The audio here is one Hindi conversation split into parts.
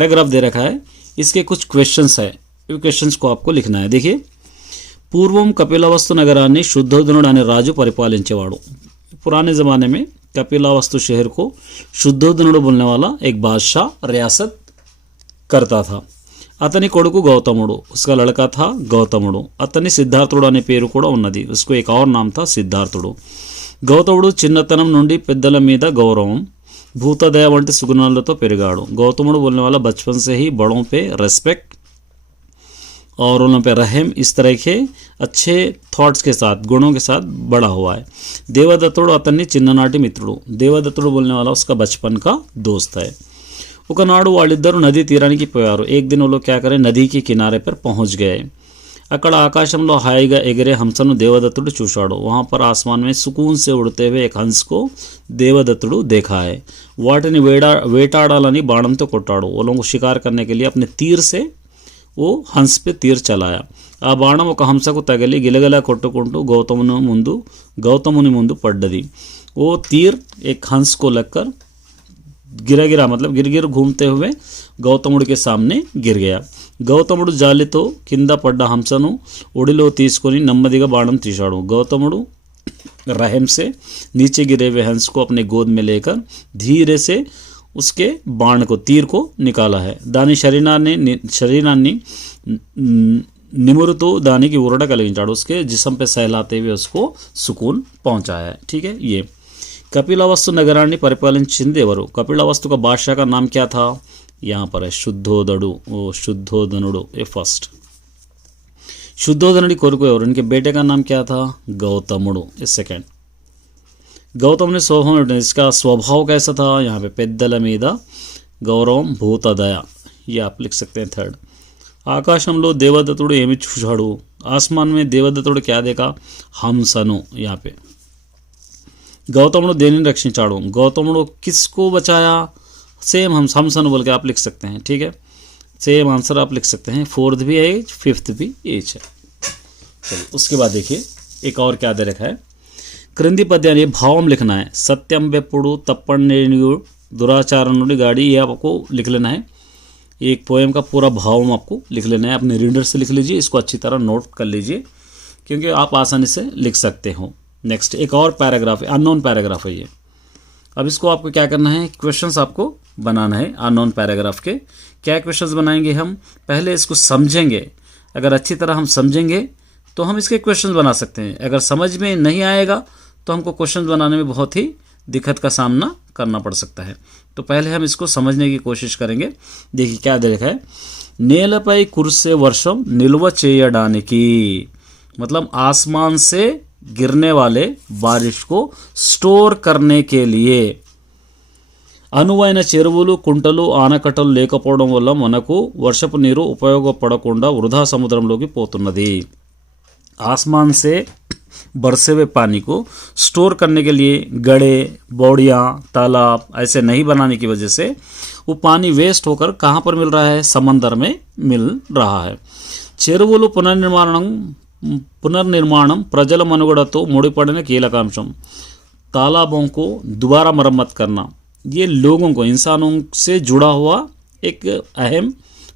पैराग्राफ दे रखा है, इसके कुछ क्वेश्चंस है, क्वेश्चंस को आपको लिखना है। देखिए, पूर्वम कपिलावस्तु नगराన్ని शुद्धोधनुడు అనే రాజు పరిపాలించేవాడు। पुराने ज़माने में कपिलावस्तु शहर को शुद्धोधनुడు बोलने वाला एक बादशाह रियासत करता था। అతని కొడుకు గౌతముడు, उसका लड़का था गौतमुడు। అతని సిద్ధార్థుడు అనే పేరు కూడా ఉన్నది, उसको एक और नाम था సిద్ధార్థుడు। గౌతముడు చిన్నతనం నుండి పెద్దల మీద గౌరవం, భూతదయ వంటి సుగుణాలతో పెరిగాడు। गौतमुడు बोलने वाला बचपन से ही बड़ों पे रेस्पेक्ट और उन पे रहम, इस तरह के अच्छे थॉट्स के साथ, गुणों के साथ बड़ा हुआ है। देवदत्तुడు అతన్ని చిన్ననాటి మిత్రుడు। దేవదత్తుడు बोलने वाला उसका बचपन का दोस्त है। ఒకనాడు వాళ్ళిద్దరూ నదీ తీరానికి పోయారు। एक दिन वो लोग क्या करें, नदी के किनारे पर पहुंच गए। అక్కడ ఆకాశంలో హాయిగా ఎగిరే హంసను దేవదత్తుడు చూశాడు। वहाँ पर आसमान में सुकून से उड़ते हुए एक हंस को देवदत्तुడు देखा है। వాటిని వేటాడాలని బాణంతో కొట్టాడు। वो लोग शिकार करने के लिए अपने तीर से वो हंस पे तीर चलाया। ఆ బాణం ఒక హంసకు తగిలి గిలగిలా కొట్టుకుంటూ గౌతముని ముందు పడ్డది। वो तीर एक हंस को लगकर गिरा गिरा मतलब गिर गिर घूमते हुए గౌతముడి के सामने गिर गया। గౌతముడు జాలితో కింద పడ్డ హంసను ఒడిలో తీసుకొని నెమ్మదిగా బాణం తీశాడు। గౌతముడు रहम से नीचे गिरे हुए हंस को अपने गोद में लेकर धीरे से उसके बाण को, तीर को निकाला है। దాని శరీరాన్ని నిమురుతూ దానికి ఊరట కలిగించాడు। उसके जिस्म पे सहलाते हुए उसको सुकून पहुंचाया है। ठीक है, ये कपिलावस्तु नगराన్ని పరిపాలించింది ఎవరు? कपिलावस्तु का बादशाह का नाम क्या था? यहाँ पर है शुद्धोधनुడు। ये फर्स्ट शुद्धोधनुడి కొడుకు ఎవరు? इनके बेटे का नाम क्या था? गौतमुడు। ये सेकंड गौतमुని स्वभाव, इसका स्वभाव कैसा था? यहाँ पे పెద్దల మీద గౌరవం, భూతదయ, ये आप लिख सकते हैं। थर्ड, ఆకాశంలో దేవదత్తుడు ఏమి చూశాడు? आसमान में देवदत्తుడు क्या देखा? హంసను। यहाँ पे गौतमुడు దేనిని రక్షించాడు? गौतमुడు किसको बचाया? सेम हंसनु बोल के आप लिख सकते हैं। ठीक है, सेम आंसर आप लिख सकते हैं। फोर्थ भी एज, फिफ्थ भी एज है। चलिए उसके बाद देखिए एक और क्या दे रखा है। क्रिंदी पद्याన్ని भावम लिखना है। सत्यम वेప్పుడు तप्पनेनियु दुराचारण నుండి गाड़ी, ये आपको लिख लेना है। एक पोएम का पूरा भावम आपको लिख लेना है। अपने रीडर से लिख लीजिए, इसको अच्छी तरह नोट कर लीजिए क्योंकि आप आसानी से लिख सकते हो। नेक्स्ट एक और पैराग्राफ है, अननोन पैराग्राफ है ये। अब इसको आपको क्या करना है, क्वेश्चंस आपको बनाना है अननोन पैराग्राफ के। क्या क्वेश्चंस बनाएंगे हम? पहले इसको समझेंगे, अगर अच्छी तरह हम समझेंगे तो हम इसके क्वेश्चंस बना सकते हैं। अगर समझ में नहीं आएगा तो हमको क्वेश्चंस बनाने में बहुत ही दिक्कत का सामना करना पड़ सकता है। तो पहले हम इसको समझने की कोशिश करेंगे। देखिए क्या दे रखा है। నేలపై కురిసే వర్షం నిల్వ చేయడానికి, मतलब आसमान से गिरने वाले बारिश को स्टोर करने के लिए। అనువైన చెరువులు, కుంటలు, ఆనకట్టలు లేకపోవడం వల్ల మనకు వర్షపు నీరు ఉపయోగపడకుండా వృధా సముద్రంలోకి పోతున్నది। आसमान से बरसे हुए पानी को स्टोर करने के लिए गड्ढे, बौड़ियाँ, तालाब ऐसे नहीं बनाने की वजह से वो पानी वेस्ट होकर कहाँ पर मिल रहा है? समंदर में मिल रहा है। చెరువులు పునర్నిర్మాణం ప్రజల మనుగడతో ముడిపడిన కీలకాంశం। तालाबों को दोबारा मरम्मत करना, ये लोगों को, इंसानों से जुड़ा हुआ एक अहम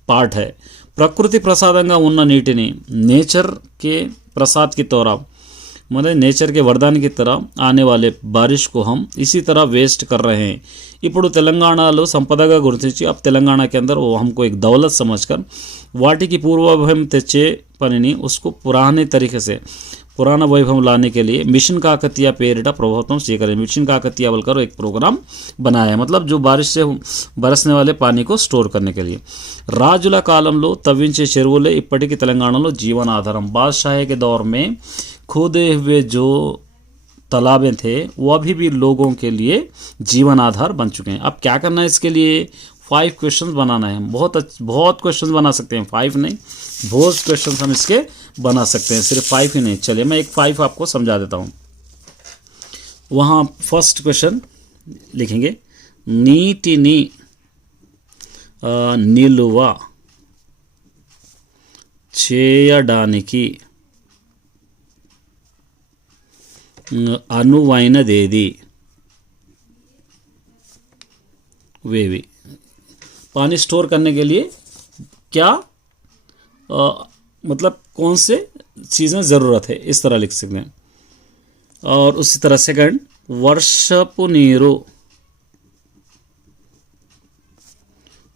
पार्ट है। प्रकृति प्रसादंगा ఉన్న నీటిని, नेचर के प्रसाद की तरह, मतलब नेचर के वरदान की तरह आने वाले बारिश को हम इसी तरह वेस्ट कर रहे हैं। ఇప్పుడు తెలంగాణలో సంపదగా గుర్తించి अब తెలంగాణ के अंदर वो हमको एक दौलत समझकर वाटिकी पूर्वाभ्यम తెచ్చే పనిని, उसको पुराने तरीके से पुराना वैभव लाने के लिए मिशन काकतिया पेरिटा प्रभुत्व स्वीकार, मिशन काकतिया बोलकर एक प्रोग्राम बनाया है। मतलब जो बारिश से बरसने वाले पानी को स्टोर करने के लिए। రాజుల కాలంలో తవ్వించే చెరువులే ఇప్పటికీ తెలంగాణలో జీవనాధారం। बादशाह के दौर में खोदे हुए जो तालाबें थे वो अभी भी लोगों के लिए जीवन आधार बन चुके हैं। अब क्या करना है, इसके लिए 5 क्वेश्चन बनाना है। बहुत क्वेश्चन बना सकते हैं, 5 नहीं, बहुत क्वेश्चन हम इसके बना सकते हैं, सिर्फ 5 ही नहीं। चलिए मैं एक 5 आपको समझा देता हूँ। वहाँ फर्स्ट क्वेश्चन लिखेंगे, नीटिनी నిలువ చేయడానికి అనువైనదేది? వేవి पानी स्टोर करने के लिए क्या मतलब कौन से चीज़ में ज़रूरत है, इस तरह लिख सकते हैं। और उसी तरह सेकंड, वर्षपु नीरु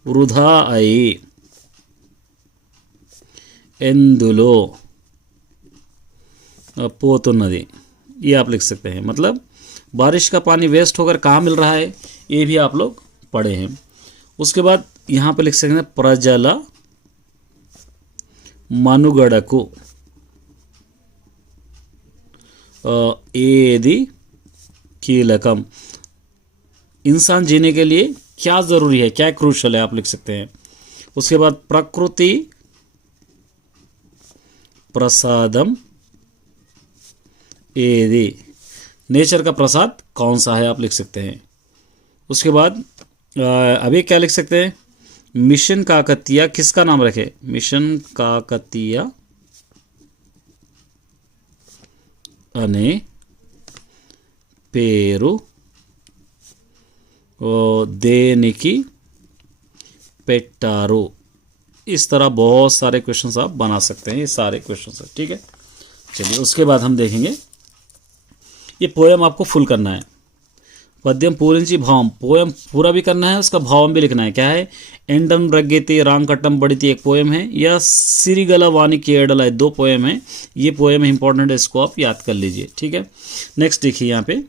वृधा अयि ఎందులో పోతున్నది, ये आप लिख सकते हैं। मतलब बारिश का पानी वेस्ट होकर कहाँ मिल रहा है, ये भी आप लोग पढ़े हैं। उसके बाद यहाँ पे लिख सकते हैं प्रजल मनुगडకు ఏది कीलकम, इंसान जीने के लिए क्या ज़रूरी है, क्या क्रूशल है, आप लिख सकते हैं। उसके बाद प्रकृति प्रसादम एदी, नेचर का प्रसाद कौन सा है, आप लिख सकते हैं। उसके बाद अभी क्या लिख सकते हैं, मिशन काकतीय किसका नाम रखे, मिशन काकतीय अने पेरू देनिकी पेट्टारू। इस तरह बहुत सारे क्वेश्चंस आप बना सकते हैं, ये सारे क्वेश्चंस है, ठीक है। चलिए उसके बाद हम देखेंगे, ये पोएम आपको फुल करना है। पद्यम पूరించి भावम, पोएम पूरा भी करना है, उसका भावम भी लिखना है। क्या है, एंडम रग्गेती रांकटम बड़ीती एक पोएम है, या सिरिगला वानी केडला है, 2 पोएम है। ये पोएम इंपॉर्टेंट है, इसको आप याद कर लीजिए, ठीक है। नेक्स्ट देखिए यहाँ पे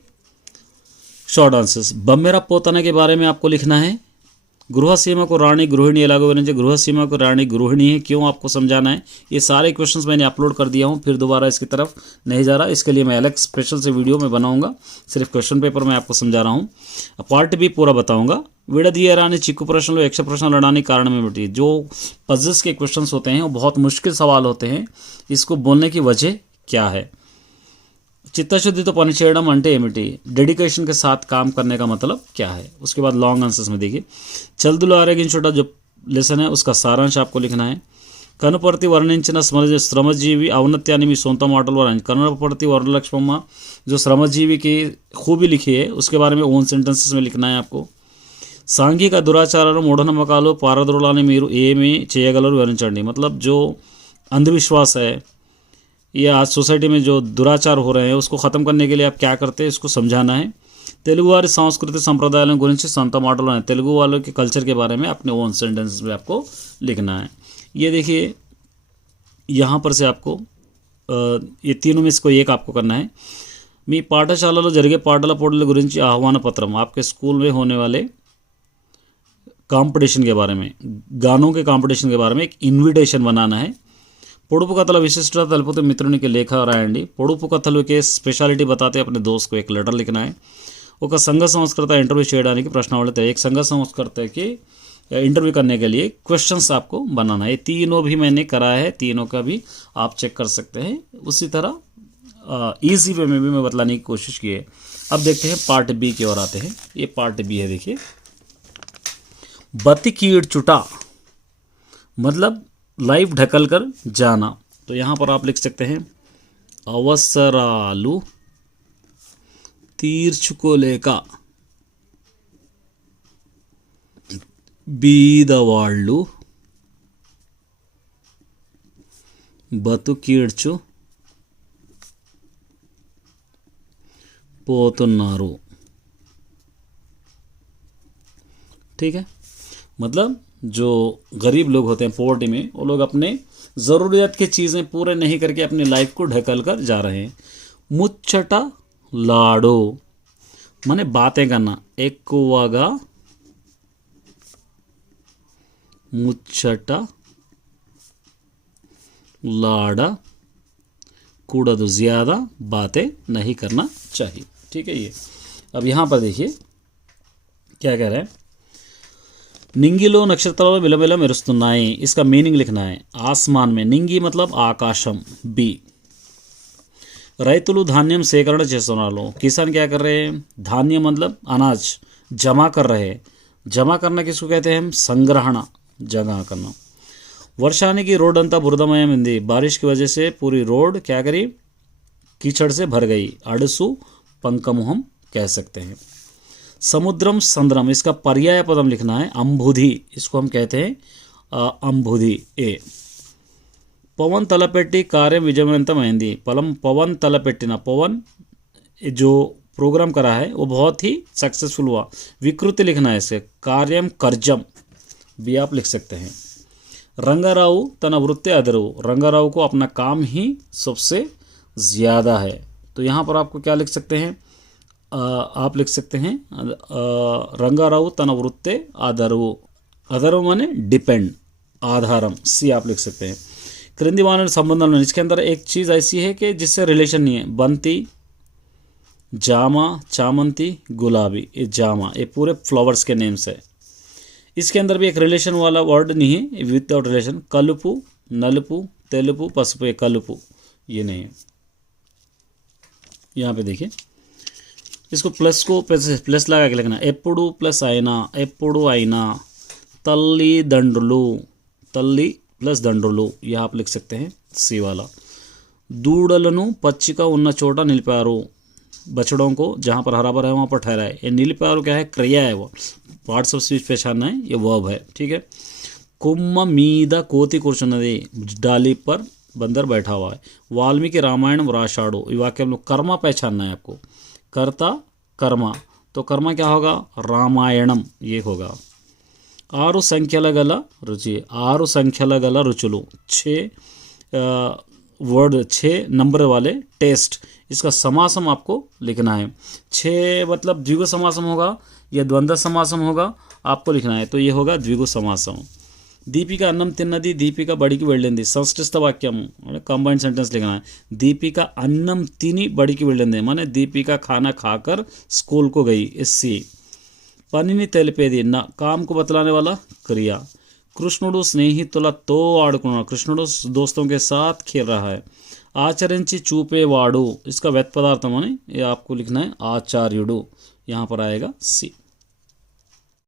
शॉर्ट आंसर्स। बम्मेरा पोताना के बारे में आपको लिखना है। गृह सीमा को रानी गृहिणी एलागो विवरण, गृह सीमा को रानी गृहिणी है, क्यों आपको समझाना है। ये सारे क्वेश्चंस मैंने अपलोड कर दिया हूँ, फिर दोबारा इसकी तरफ नहीं जा रहा। इसके लिए मैं अलग स्पेशल से वीडियो में बनाऊंगा, सिर्फ क्वेश्चन पेपर मैं आपको समझा रहा हूँ। पार्ट भी पूरा बताऊंगा। विड़दिया रानी चिक्कू प्रश्न लो, यक्ष प्रश्न लड़ाने कारण में बेटी, जो पजल्स के क्वेश्चन होते हैं वो बहुत मुश्किल सवाल होते हैं, इसको बोलने की वजह क्या है। चित्तशुद्धि तो पनी చేయడం అంటే ఏమిటి, डेडिकेशन के साथ काम करने का मतलब क्या है। उसके बाद लॉन्ग आंसर्स में देखिए, చల్దులు ఆరగించుట जो लेसन है उसका सारांश आपको लिखना है। కనుపర్తి వర్ణించిన श्रमजीवी औन्नत्याన్ని మీ సొంత మాటల్లో వర్ణించండి। కనుపర్తి వరలక్ష్మమ్మ जो श्रमजीवी की खूबी लिखी है उसके बारे में ओन सेंटेंसेस में लिखना है आपको। సాంఘిక దురాచారాలు మూఢనమ్మకాలు పారద్రోలాన్ని మీరు ఏమి చేయగలరు వివరించండి। मतलब जो अंधविश्वास है या आज सोसाइटी में जो दुराचार हो रहे हैं उसको ख़त्म करने के लिए आप क्या करते हैं, इसको समझाना है। तेलुगु वाली सांस्कृतिक संप्रदायों गुరించి संत माटलो है, तेलुगु वालों के कल्चर के बारे में अपने ओन सेंटेंस में आपको लिखना है। ये देखिए यहाँ पर से आपको ये तीनों में इसको एक आपको करना है। మీ పాఠశాలలో జరిగే పాటల పోటీల గురించి ఆహ్వాన పత్రం, आपके स्कूल में होने वाले कंपटीशन के बारे में, गानों के कंपटीशन के बारे में एक इन्विटेशन बनाना है। పొడుపు కథల విశిష్టత తెలుపుతూ మిత్రునికి లేఖ రాయండి। పొడుపు కథలు के स्पेशलिटी बताते अपने दोस्त को एक लेटर लिखना है। ఒక సంఘ సంస్కృత इंटरव्यू చేయడానికి प्रश्नावली तैयार, एक संघ संस्कृत की इंटरव्यू करने के लिए क्वेश्चंस आपको बनाना है। ये तीनों भी मैंने करा है, तीनों का भी आप चेक कर सकते हैं। उसी तरह ईजी वे में भी मैं बतलाने की कोशिश की है। अब देखते हैं पार्ट बी की ओर आते हैं। ये पार्ट बी है, देखिए बत्ती कीड़ चुटा मतलब लाइफ ढकल कर जाना। तो यहाँ पर आप लिख सकते हैं అవసరాలు తీర్చుకోలేక బీదవాళ్ళు బతుకీడ్చు పోతున్నారు। ठीक है, मतलब जो गरीब लोग होते हैं पोवर्टी में, वो लोग अपने ज़रूरियत की चीज़ें पूरे नहीं करके अपनी लाइफ को ढकल कर जा रहे हैं। मुच्छटा लाडो माने बातें करना, ఎక్కువగా ముచ్చట लाड़ा कूड़दू, ज़्यादा बातें नहीं करना चाहिए। ठीक है, ये अब यहाँ पर देखिए क्या कह रहे हैं। निंगिलो नक्षत्राలు విలవిల మెరుస్తున్నాయి, इसका मीनिंग लिखना है। आसमान में, निंगी मतलब आकाशम, बी। రైతులు ధాన్యం సేకరణ చేస్తున్నారు, किसान क्या कर रहे हैं, धान्य मतलब अनाज जमा कर रहे हैं। जमा करना किसको कहते हैं हम, संग्रहण, जमा करना। वर्षाనికి रोड अंता బురదమయమైంది, बारिश की वजह से पूरी रोड क्या करी, कीचड़ से भर गई। अड़सु पंकमुहम कह सकते हैं। समुद्रम संद्रम, इसका पर्याय पदम लिखना है। अंबुधि, इसको हम कहते हैं अंबुधि। ए पवन तलपेट्टी कार्य विजयवंतमैंदी, पवन तलपेट्टिना, पवन जो प्रोग्राम करा है वो बहुत ही सक्सेसफुल हुआ। विकृति लिखना है इसे, कार्यम कर्जम भी आप लिख सकते हैं। रंगाराव तना वृत्ते अदरव, रंगाराव को अपना काम ही सबसे ज़्यादा है। तो यहाँ पर आपको क्या लिख सकते हैं, आप लिख सकते हैं रंगाराव तना वृत्ते आदरव, आदरव माने डिपेंड, आधारम, सी आप लिख सकते हैं। क्रिंदी वानर संबंध में, इसके अंदर एक चीज़ ऐसी है कि जिससे रिलेशन नहीं है। बंती, जामा, चामंती, गुलाबी, ये जामा, ये पूरे फ्लावर्स के नेम्स है। इसके अंदर भी एक रिलेशन वाला वर्ड नहीं है, विदाउट रिलेशन। कलुपु, नलुपु, तेलुपु, पसुपु, ये कलुपु ये नहीं है। यहाँ पे देखिए, इसको प्लस को प्लस लगा के लिखना। एप्पुडु प्लस आइना, एप्पुडु आइना। तल्ली दंडुलु, तल्ली प्लस దండ్రులు, यह आप लिख सकते हैं सी वाला। दूडలను పచ్చిక ఉన్న చోట నిలిపారు, बछड़ों को जहाँ पर हरा भरा है वहाँ पर ठहराए। ये निलिपारू क्या है, क्रिया है, वो पार्ट्स ऑफ स्पीच पहचानना है, ये वर्ब है, ठीक है। कुम्म मीद कोति కూర్చున్నది, डाली पर बंदर बैठा हुआ है। वाल्मीकि रामायण व्राषाढ़ु, ये वाक्य हम लोग कर्मा पहचानना है आपको, कर्ता कर्मा, तो कर्मा क्या होगा, रामायणम ये होगा। आरु संख्यల గల రుచి, आरु संख्यల గల రుచులు, 6 वर्ड 6 नंबर वाले टेस्ट, इसका समासम आपको लिखना है। 6 मतलब द्विगु समासम होगा या द्वंद्व समासम होगा, आपको लिखना है, तो ये होगा द्विगु समासम। दीपिका अन्नम तिन्नदी, दीपिका बड़ीकी వెళ్ళింది, సంస్కృత వాక్యం कंबाइंड सेंटेंस लिखना है। दीपिका अन्नम तिनी बड़ीकी వెళ్ళింది, माने दीपिका खाना खाकर स्कूल को गई, इससी। పనిని తెలిపేది, నా काम को बतलाने वाला क्रिया। कृष्णुడు స్నేహితులతో ఆడుకున్నాడు, कृष्णुడు दोस्तों के साथ खेल रहा है। आचరించి చూపేవాడు, इसका व्यत पदार्थ माने ये आपको लिखना है आचार्युడు, यहाँ पर आएगा सी।